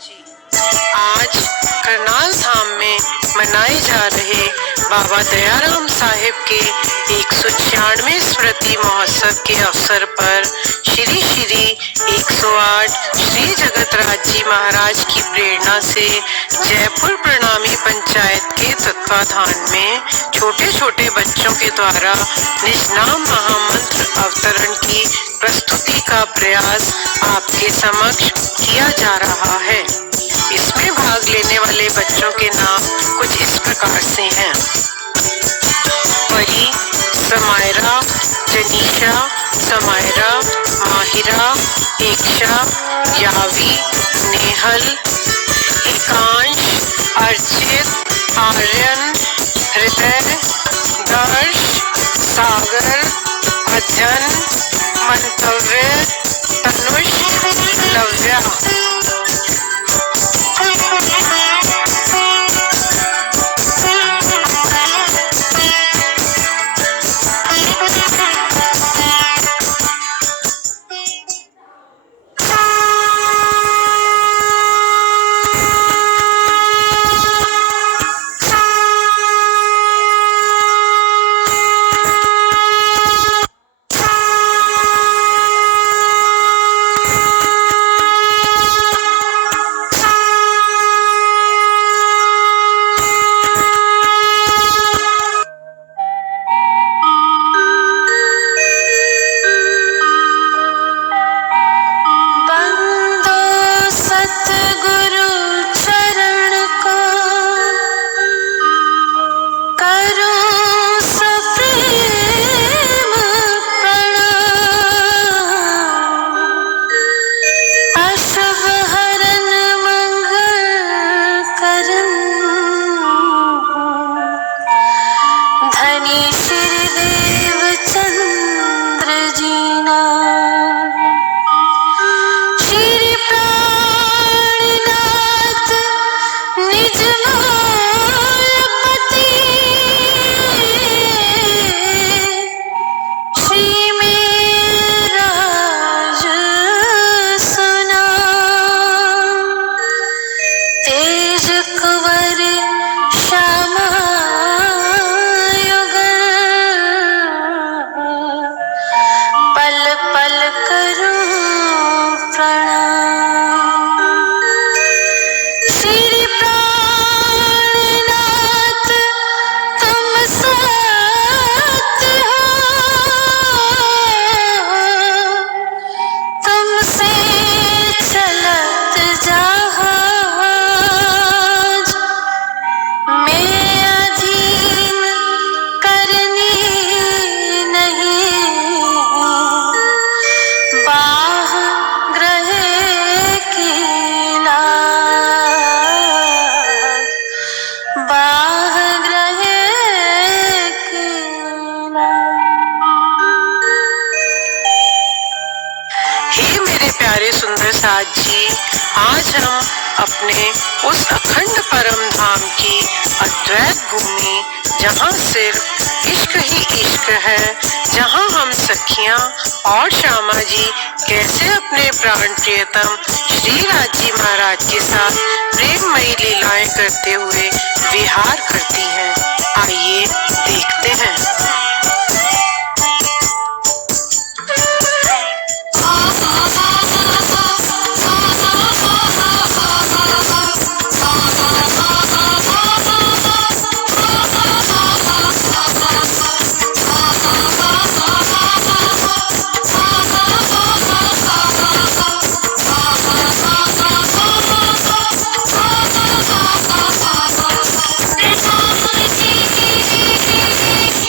जी, आज करनाल धाम में मनाए जा रहे बाबा दयाराम साहिब के 196वें स्मृति महोत्सव के अवसर पर श्री श्री 108 श्री जगतराज जी महाराज की प्रेरणा से जयपुर प्रणामी पंचायत के तत्वाधान में छोटे छोटे बच्चों के द्वारा निजनाम महामंत्र अवतरण की प्रस्तुति का प्रयास आपके समक्ष किया जा रहा है। इसमें भाग लेने वाले बच्चों के नाम कुछ इस प्रकार से हैं: परी, समायरा, जनीशा, समायरा, माहिरा, एकशा, यावी, नेहल, एकांश, अर्चित, आर्यन, हृदय, दर्श, सागर, अध्ययन, मंतव्य, तनुष, लव्या। साथ जी, आज हम अपने उस अखंड परम धाम की अद्वैत भूमि, जहाँ सिर्फ इश्क ही इश्क है, जहाँ हम सखियाँ और श्यामा जी कैसे अपने प्राण प्रियतम श्री राज जी महाराज के साथ प्रेममयी लीलाएं करते हुए विहार करती हैं। आइए देखते हैं।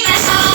Let's go.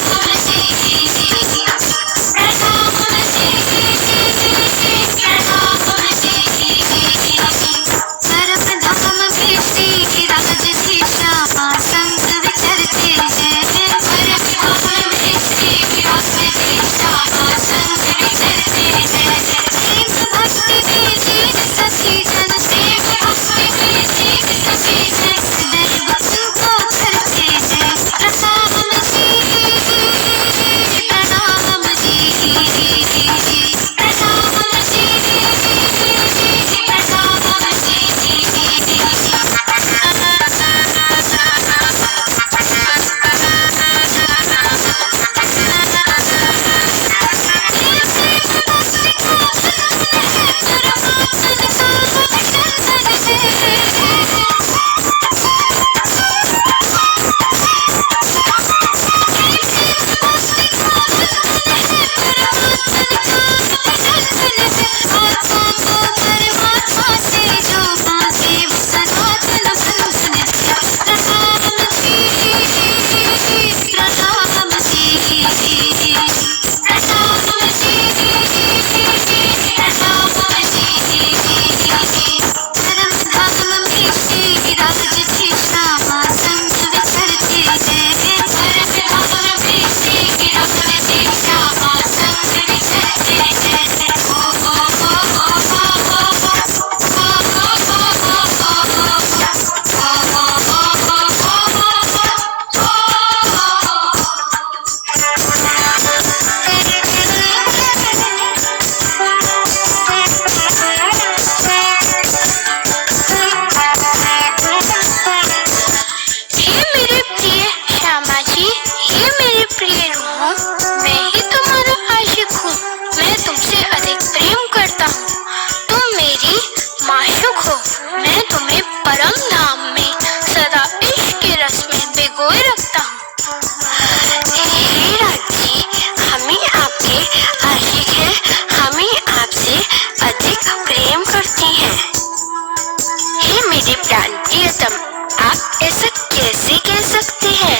मेरे प्राण प्रियतम, आप ऐसा कैसे कह सकते हैं?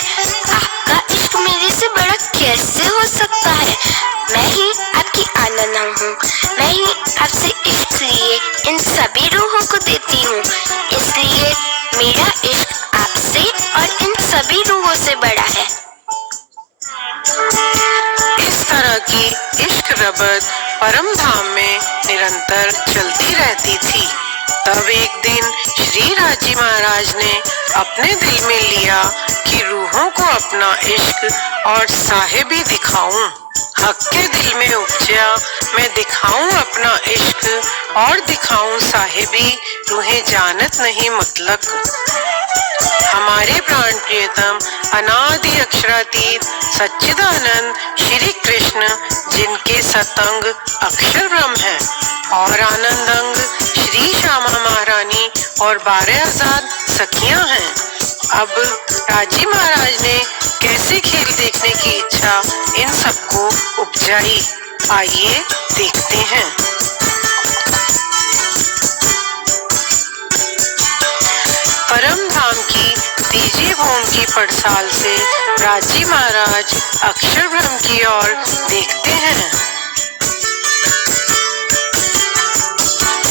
आपका इश्क मेरे से बड़ा कैसे हो सकता है? मैं ही आपकी आनंद हूँ, मैं ही आपसे इश्क लिए इन सभी रूहों को देती हूँ, इसलिए मेरा इश्क आपसे और इन सभी रूहों से बड़ा है। इस तरह की इश्क रबत परम धाम में निरंतर चलती रहती थी। तब एक दिन श्री राजी महाराज ने अपने दिल में लिया कि रूहों को अपना इश्क और साहिबी दिखाऊं। हक के दिल में उपजा, मैं दिखाऊं अपना इश्क और दिखाऊं साहिबी, रूहें जानत नहीं मतलब। हमारे प्राण प्रियतम अनादि अक्षरातीत सच्चिदानंद श्री कृष्ण, जिनके सतंग अक्षर ब्रह्म है और आनंदंग श्री श्यामा महारानी और 12,000 सखियां हैं। अब राजी महाराज ने कैसे खेल देखने की इच्छा इन सबको उपजाई, आइए देखते हैं। परम धाम की तीजी भूमि की पड़साल से राजी महाराज अक्षर ब्रह्म की ओर देखते हैं।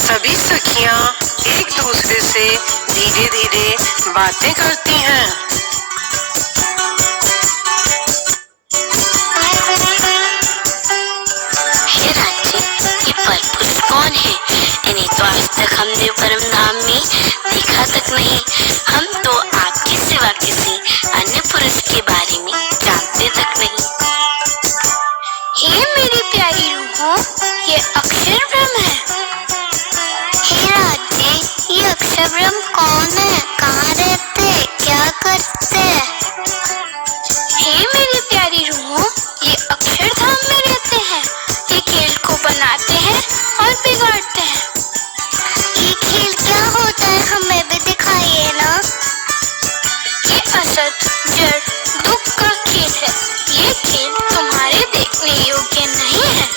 सभी सखियां एक दूसरे से धीरे धीरे बातें करती हैं। हे राजी, ये परपुरुष कौन है? इन्हें तो आज तक हमने परम धाम में देखा तक नहीं। हम तो आपके सिवा किसी अन्य पुरुष के बारे में जानते तक नहीं। हे मेरी प्यारी रूहों, ये अक्षर ब्रह्म है। हे राजी, ये अक्षर ब्रह्म कौन है? कहाँ रहते? क्या करते? हे मेरी प्यारी रूहों, ये अक्षरधाम में रहते हैं। ये खेल को बनाते हैं और बिगाड़ते हैं। ये खेल क्या होता है, हमें भी दिखाइए ना। ये असत, जड़, दुख का खेल है। ये खेल तुम्हारे देखने योग्य नहीं है।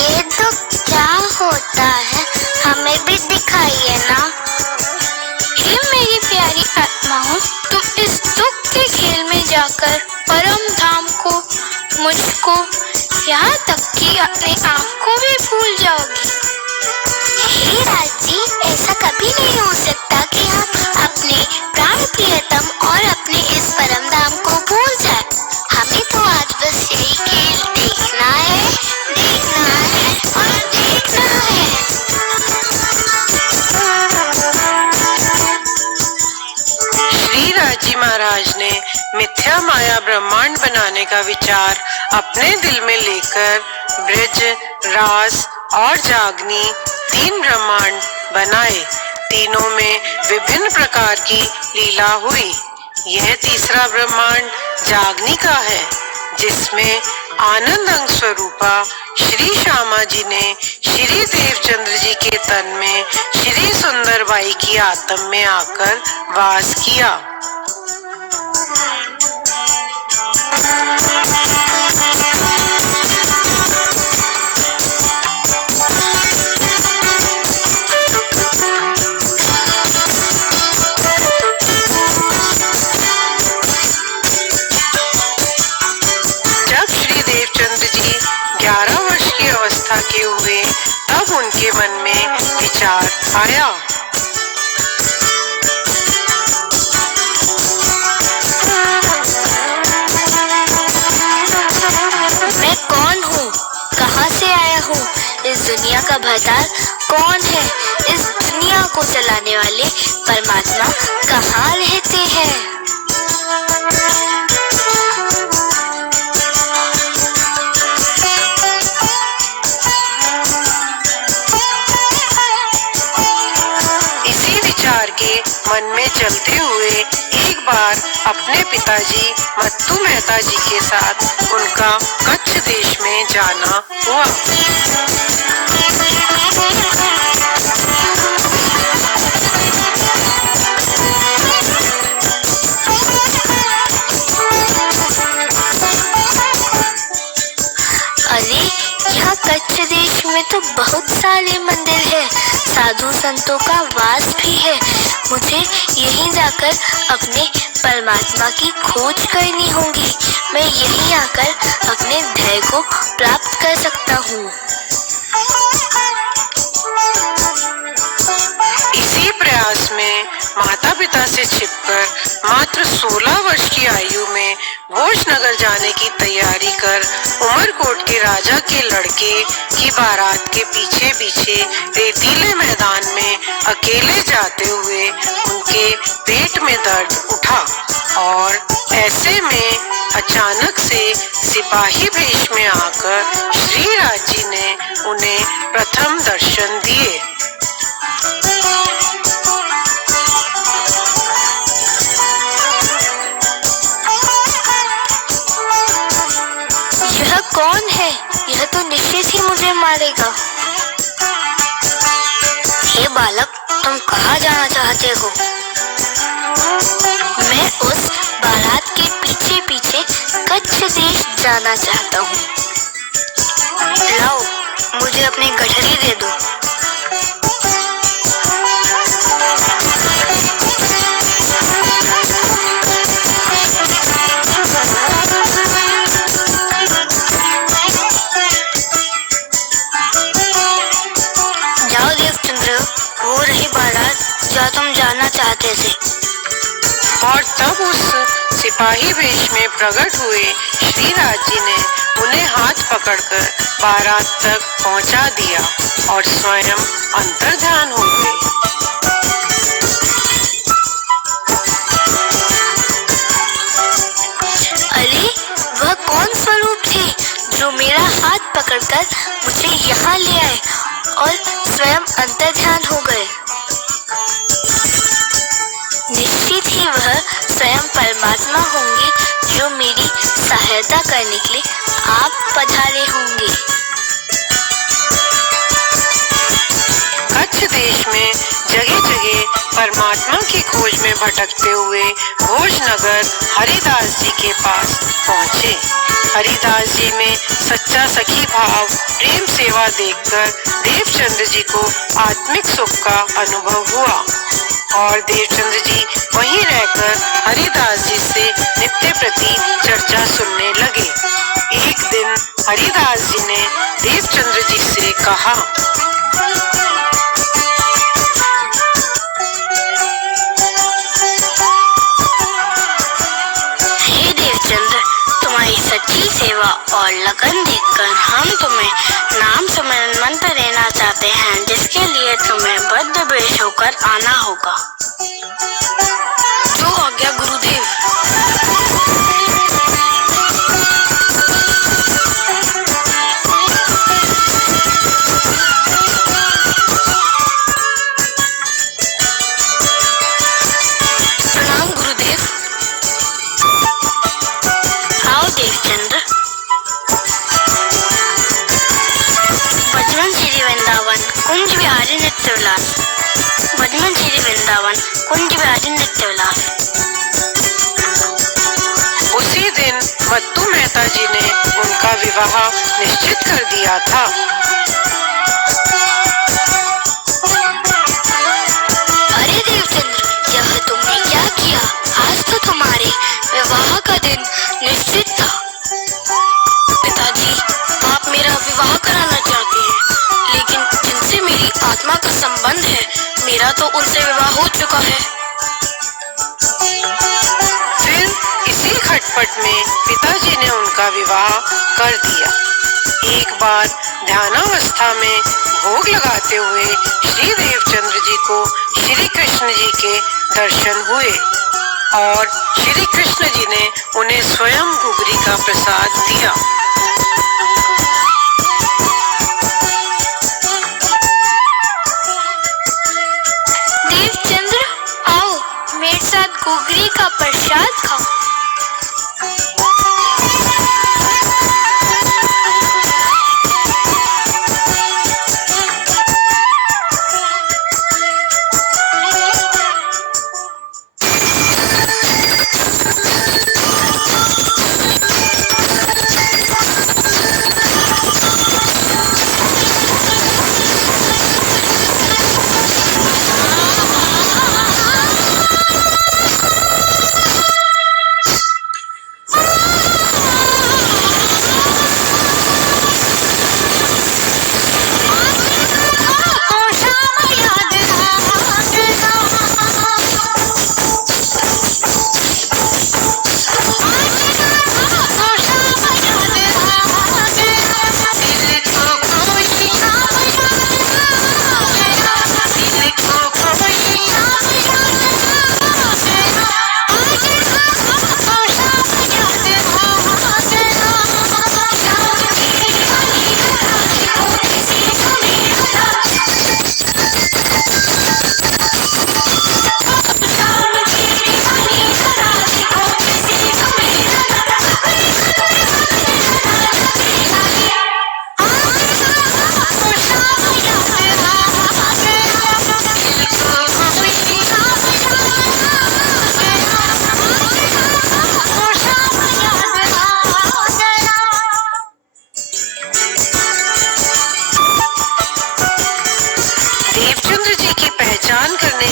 ये दुख क्या होता है, हमें भी दिखाइए ना। हे मेरी प्यारी आत्माओं, तुम इस दुख के खेल में जाकर परम धाम को, मुझको, यहाँ तक कि अपने आप को भी भूल जाओगी। हे राजी, ऐसा कभी नहीं हो सकता कि हम अपने प्राण प्रियतम और अपने इस परम धाम को भूल जाए। हमें तो आज बस यही खेल देखना है, देखना है और देखना है। श्री राजी महाराज ने मिथ्या माया ब्रह्मांड बनाने का विचार अपने दिल में लेकर ब्रज, रास और जागनी 3 ब्रह्मांड बनाए। तीनों में विभिन्न प्रकार की लीला हुई। यह तीसरा ब्रह्मांड जागनी का है, जिसमें आनंद अंग स्वरूपा श्री श्यामा जी ने श्री देवचंद्र जी के तन में श्री सुंदरबाई की आत्म में आकर वास किया। के हुए तब उनके मन में विचार आया। मैं कौन हूँ? कहाँ से आया हूँ? इस दुनिया का भरताल कौन है? इस दुनिया को चलाने वाले परमात्मा कहाँ रहते हैं? मन में चलते हुए एक बार अपने पिताजी मत्तू मेहता जी के साथ उनका कच्छ देश में जाना हुआ। अरे, यहाँ कच्छ देश में तो बहुत सारे मंदिर हैं। साधु संतों का वास भी है। मुझे यहीं जाकर अपने परमात्मा की खोज करनी होगी। मैं यहीं आकर अपने ध्येय को प्राप्त कर सकता हूँ। इसी प्रयास में माता पिता से छिपकर मात्र 16 वर्ष की आयु में भोजनगर जाने की तैयारी कर उमरकोट के राजा के लड़के की बारात के पीछे पीछे रेतीले मैदान में अकेले जाते हुए उनके पेट में दर्द उठा और ऐसे में अचानक से सिपाही वेश में आकर श्रीराज जी ने उन्हें प्रथम दर्शन दिए। यह कौन है? यह तो निश्चित ही मुझे मारेगा। हे बालक, तुम कहाँ जाना चाहते हो? मैं उस बारात के पीछे पीछे कच्छ देश जाना चाहता हूँ। लाओ, मुझे अपनी गठरी दे दो। जाओ देवचंद्र, वो रही बारात जहाँ तुम जाना चाहते थे। और तब उस सिपाही वेश में प्रकट हुए श्रीराज जी ने उन्हें हाथ पकड़कर बारात तक पहुंचा दिया और स्वयं अंतर्ध्यान हो गए। अरे, वह कौन स्वरूप थे जो मेरा हाथ पकड़कर मुझे यहाँ ले आए और स्वयं अंतर्ध्यान हो गए? निश्चित ही वह स्वयं परमात्मा होंगे जो मेरी सहायता करने के लिए आप पधारे होंगे। कच्छ देश में जगह जगह परमात्मा की खोज में भटकते हुए भोजनगर हरिदास जी के पास पहुँचे। हरिदास जी में सच्चा सखी भाव प्रेम सेवा देखकर देवचंद्र जी को आत्मिक सुख का अनुभव हुआ और देवचंद्र जी वहीं रहकर हरिदास जी से नित्य प्रति चर्चा सुनने लगे। एक दिन हरिदास जी ने देवचंद्र जी से कहा, हे देवचंद्र, तुम्हारी सच्ची सेवा और लगन देखकर हम तुम्हें नाम सुमरन मंत्र देना चाहते हैं, जिसके लिए तुम्हें बद्ध वेश होकर आना होगा। जो आज्ञा गुरुदेव। प्रणाम गुरुदेव। आओ देवचंद्र। बजमन श्री वृंदावन कुंज बिहारी नृत्य विलास। बजमन श्री वृंदावन कुंज बिहारी नृत्य विलास। उसी दिन मत्तू मेहता जी ने उनका विवाह निश्चित कर दिया था। अरे देवचंद्र, यह तुमने क्या किया? आज तो तुम्हारे विवाह का दिन निश्चित था। पिताजी, आप मेरा विवाह कराना चाहते हैं, लेकिन जिनसे मेरी आत्मा का संबंध है, मेरा तो उनसे विवाह हो चुका है। फिर इसी खटपट में पिताजी ने उनका विवाह कर दिया। एक बार ध्यानावस्था में भोग लगाते हुए श्री देवचंद्र जी को श्री कृष्ण जी के दर्शन हुए और श्री कृष्ण जी ने उन्हें स्वयं घुघरी का प्रसाद दिया। देवचंद्र, आओ मेरे साथ घुघरी का प्रसाद खाओ।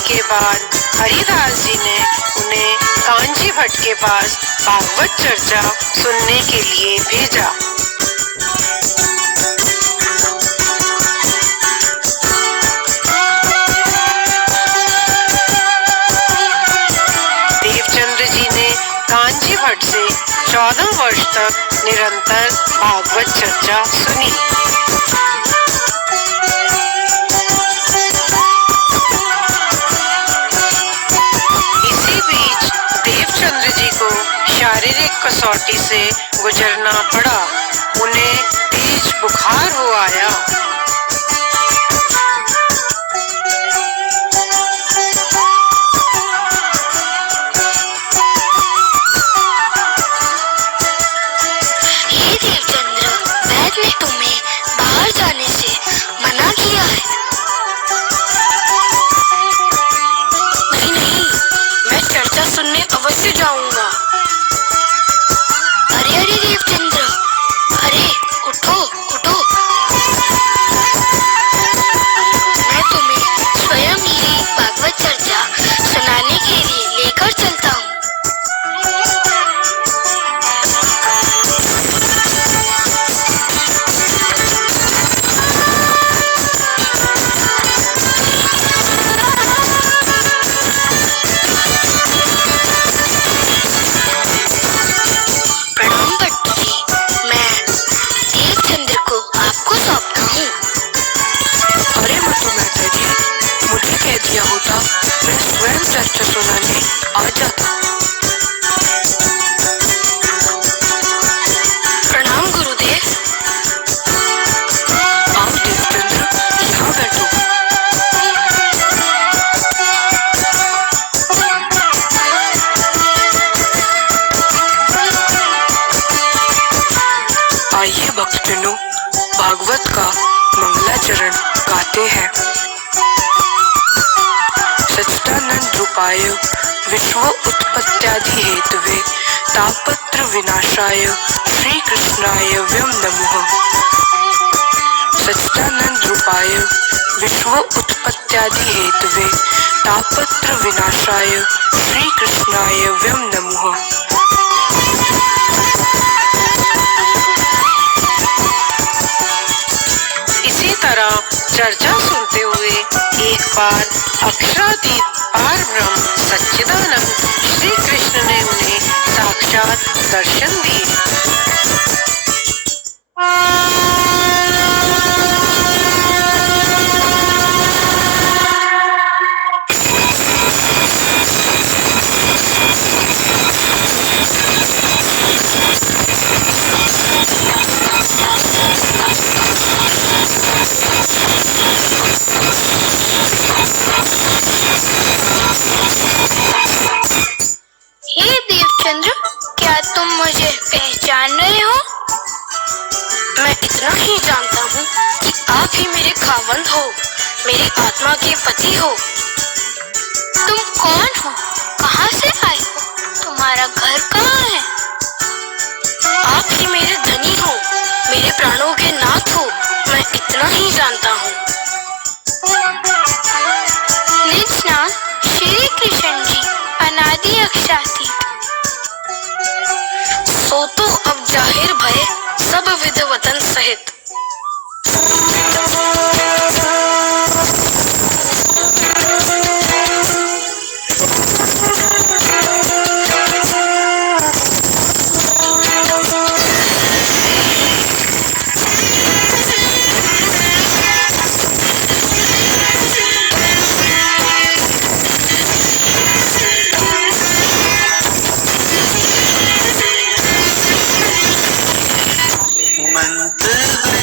के बाद हरिदास जी ने उन्हें कांची भट्ट के पास भागवत चर्चा सुनने के लिए भेजा। देवचंद्र जी ने कांची भट्ट से 14 वर्ष तक निरंतर भागवत चर्चा सुनी। शारीरिक कसौटी से गुजरना पड़ा। उन्हें तेज बुखार हो आया। हे देवचंद्र, वैद्य ने तुम्हें बाहर जाने से मना किया है। नहीं, मैं चर्चा सुनने अवश्य जाऊंगा। अरे देवचंद्र, अरे उठो उठो, मैं तुम्हें स्वयं ही भागवत चर्चा सुनाने के लिए लेकर चलता हूँ। होता मैं स्वयं चर्चा सुनाने आ जाता। प्रणाम गुरुदेव। आओ देवचंद्र, यहाँ बैठो। आइए भक्तजनों, भागवत का मंगलाचरण गाते हैं। सच्चिदानंद रूपाय विश्व उत्पत्त्यादि हेतवे तापत्र विनाशाय श्री कृष्णाय वयं नमः। सच्चिदानंद रूपाय विश्व उत्पत्त्यादि हेतवे तापत्र विनाशाय श्री कृष्णाय वयं नमः। इसी तरह चर्चा सुनते हुए एक बार अक्षरातीत पार ब्रह्म सच्चिदानंद श्री कृष्ण ने उन्हें साक्षात दर्शन दिए। क्या तुम मुझे पहचान रहे हो? मैं इतना ही जानता हूँ कि आप ही मेरे खावंद हो, मेरी आत्मा के पति हो। तुम कौन हो? कहाँ से आए हो? तुम्हारा घर कहाँ है? आप ही मेरे धनी हो, मेरे प्राणों के नाथ हो, मैं इतना ही जानता हूँ। निज नाम श्री कृष्ण जी, अनादि अक्षरातीत। सो तो अब जाहिर भय सब विध वतन सहित। मंत्र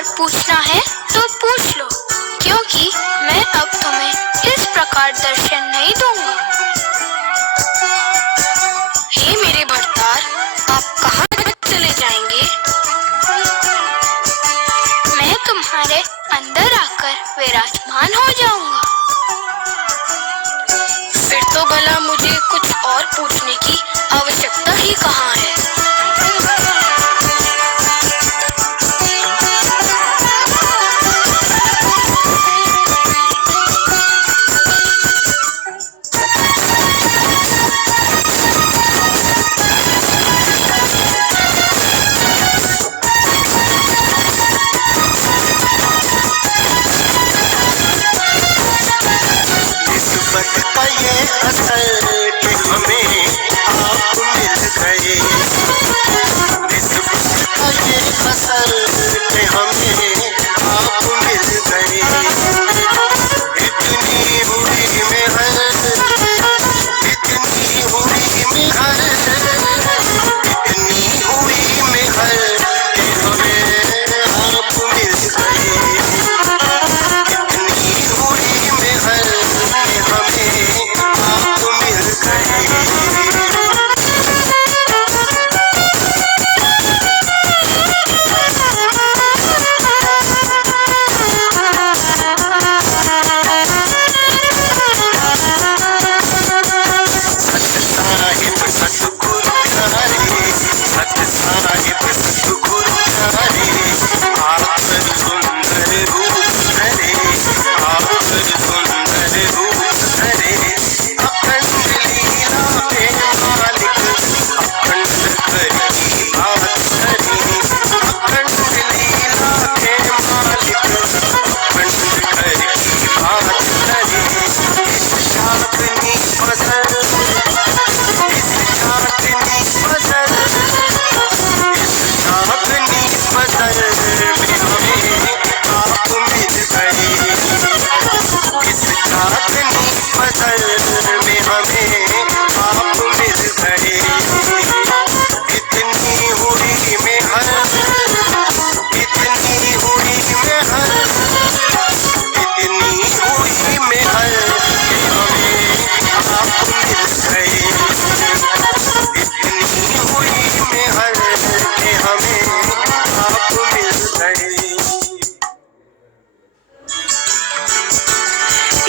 और पूछना है तो पूछ लो, क्योंकि मैं अब तुम्हें इस प्रकार दर्शन नहीं दूंगा। हे मेरे भरतार, आप कहाँ चले जाएंगे? मैं तुम्हारे अंदर आकर विराजमान हो जाऊंगा। फिर तो भला मुझे कुछ और पूछने की आवश्यकता ही कहाँ है।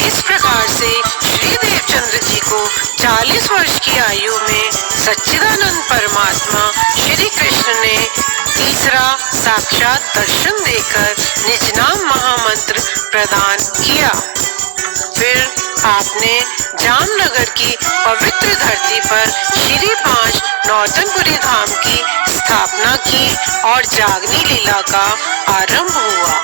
इस प्रकार से श्री देवचंद्र जी को 40 वर्ष की आयु में सच्चिदानंद परमात्मा श्री कृष्ण ने तीसरा साक्षात दर्शन देकर निज नाम महामंत्र प्रदान किया। फिर आपने जामनगर की पवित्र धरती पर श्री 5 नौतनपुरी धाम की स्थापना की और जागनी लीला का आरंभ हुआ।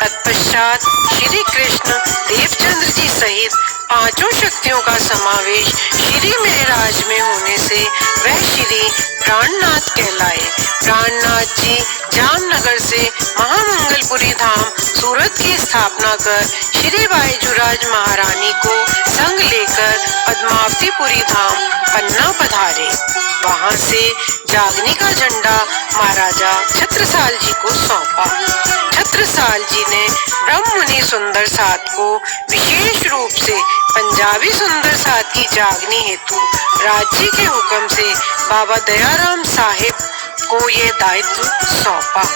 तत्पश्चात श्री कृष्ण देवचंद्र जी सहित 5 शक्तियों का समावेश श्री महराज में होने से वह श्री प्राणनाथ कहलाए। प्राणनाथ जी जामनगर से महामंगलपुरी धाम सूरत की स्थापना कर श्री बाईजूराज महारानी को संग लेकर पद्मावतीपुरी धाम पन्ना पधारे। वहां से जागनी का झंडा महाराजा छत्रसाल जी को सौंपा। छत्रसाल जी ने ब्रह्ममुनि सुंदर साथ को विशेष रूप से पंजाबी सुंदर साथ की जागनी हेतु राज्य के हुक्म से बाबा दयाराम साहिब को ये दायित्व सौंपा।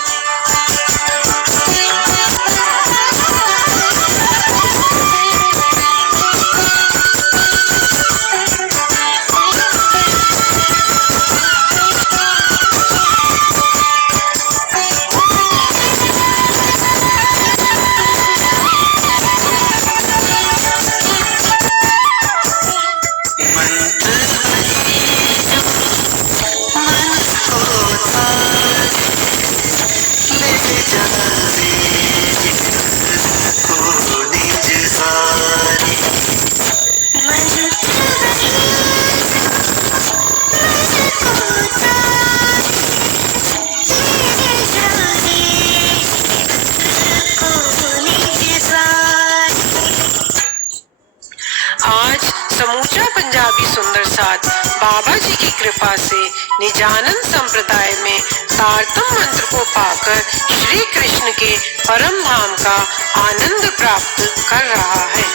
आज समूचा पंजाबी सुंदर साथ बाबा जी की कृपा से निजानंद संप्रदाय में तारतम मंत्र को पाकर श्री कृष्ण के परम धाम का आनंद प्राप्त कर रहा है।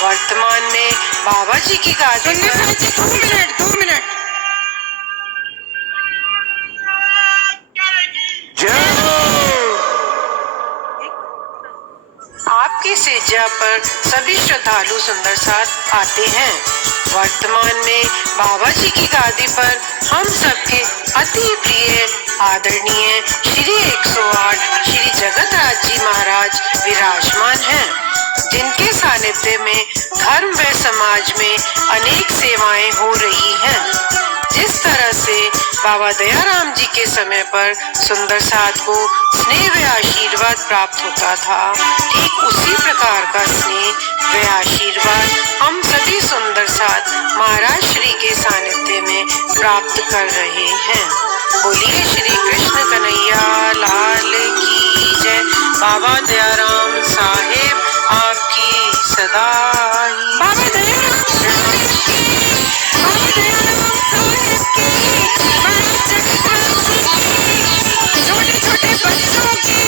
वर्तमान में बाबा जी की गादी पर 2 मिनट। आपकी सेजा पर सभी श्रद्धालु सुंदर साथ आते हैं। वर्तमान में बाबा जी की गादी पर हम सबके अति प्रिय आदरणीय श्री 108 श्री जगत राज जी महाराज विराजमान हैं, जिनके सानिध्य में धर्म व समाज में अनेक सेवाएं हो रही हैं। जिस तरह से बाबा दयाराम जी के समय पर सुंदर साथ को स्नेह व आशीर्वाद प्राप्त होता था, ठीक उसी प्रकार का स्नेह व आशीर्वाद हम सभी सुंदर साथ महाराज श्री के सानिध्य में प्राप्त कर रहे हैं। बोलिए श्री कृष्ण कन्हैया लाल की जय। बाबा दयाराम साहेब आपकी सदा ही। बाबा दयाराम साहेब की, बाबा दयाराम साहेब की, महाराज जगत जी की, छोटे छोटे बच्चों की।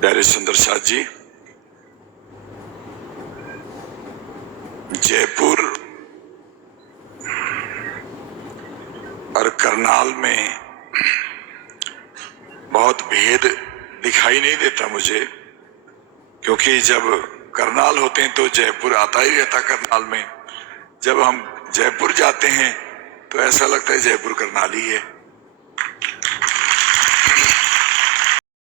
प्यारे सुंदर साथ जी, जयपुर और करनाल में बहुत भेद दिखाई नहीं देता मुझे, क्योंकि जब करनाल होते हैं तो जयपुर आता ही रहता करनाल में। जब हम जयपुर जाते हैं तो ऐसा लगता है जयपुर करनाल ही है।